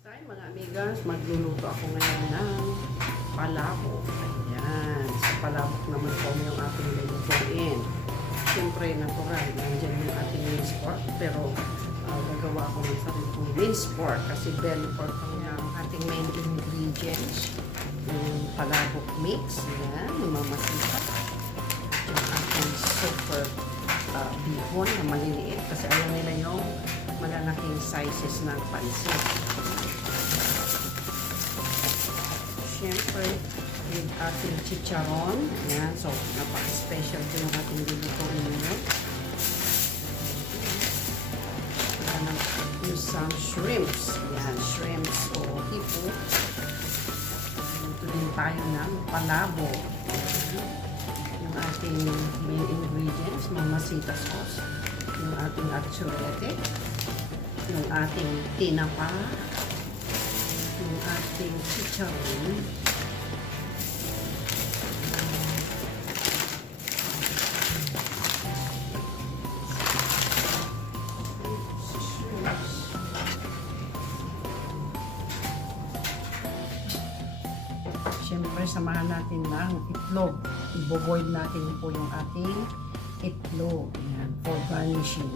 time mga amigas, magluluto ako ngayon ng palabok. Ayan. Sa palabok naman po yung ating lulutuin. Siyempre, natural. Nandiyan yung ating minced pork. Pero, gagawa ako ng sarili kong minced pork. Kasi belly pork ang ating main ingredients. Yung palabok mix. Ayan. Mamasita. Yung ating super bihon na maliliit. Kasi ayaw nila yung malalaking sizes ng pansit. Siyempre, with ating chicharon. Ayan. So, napaka-special ito yung ating lulutuin ngayon. Use some shrimps. Ayan, shrimps o hipo. Ito din tayo ng palabo. Yung ating main ingredients, mamasita sauce. Yung ating atsurete. Yung ating tinapa. Yung ating chicharon. Siyempre, samahan natin ng itlog. Ibo-boil natin po yung ating itlog. Ayan, for garnishing.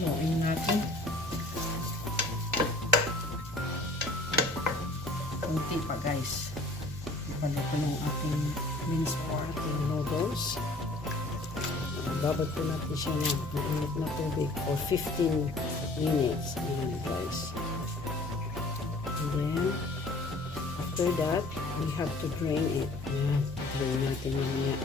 Haluin natin. Kunti pa guys. Ibalik ko yung ating minced pork, ating noodles. Babad ko natin siya ng mainit na tubig for 15 minutes. Ayan guys. And then, after that, We have to drain it. Yan. Drain natin mamaya.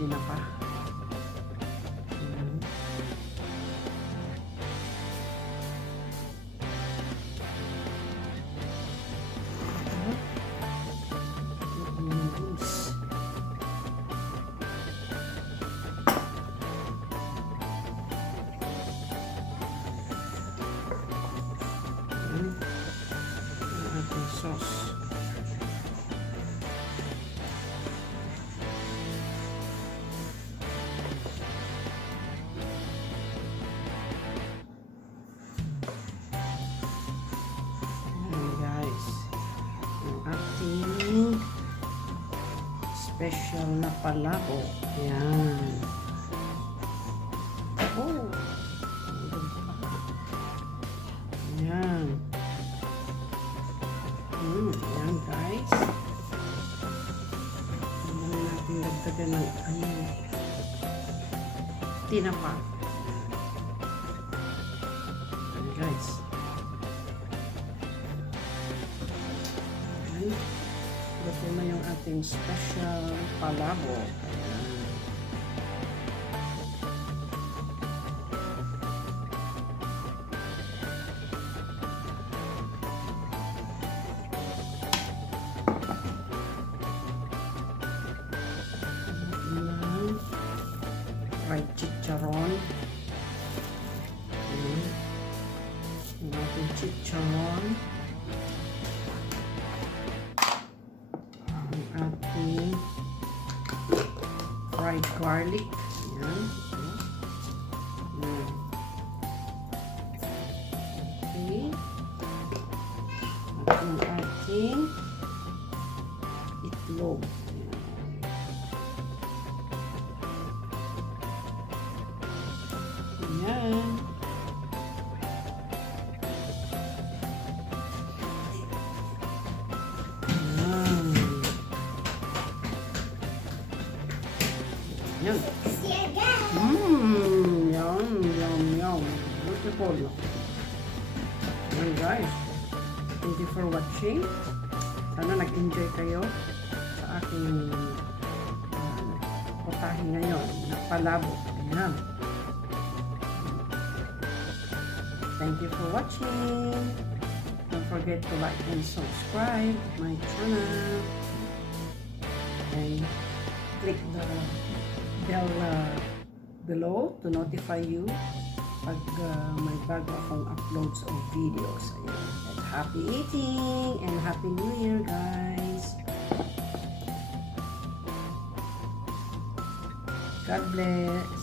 Tinapa. Sauce. Special na palabo. Yan. Oh. Yan. Yan guys. Ano natin dagdagan ng tinapa. Yan guys. Yan. Ito na yung ating special palabo. Fried chicharon. Yung ating chicharon. Ating fried garlic. Ayan. Ayan. Okay. At yung ating itlog. Ayan. Yan. Yum. Beautiful. Yan guys. Thank you for watching. Sana nag-enjoy kayo sa aking putahe ngayon na palabo. Ayan. Thank you for watching. Don't forget to like and subscribe my channel. And click the bell below to notify you pag may bago akong uploads of videos. Ayan. At happy eating and happy new year, guys. God bless.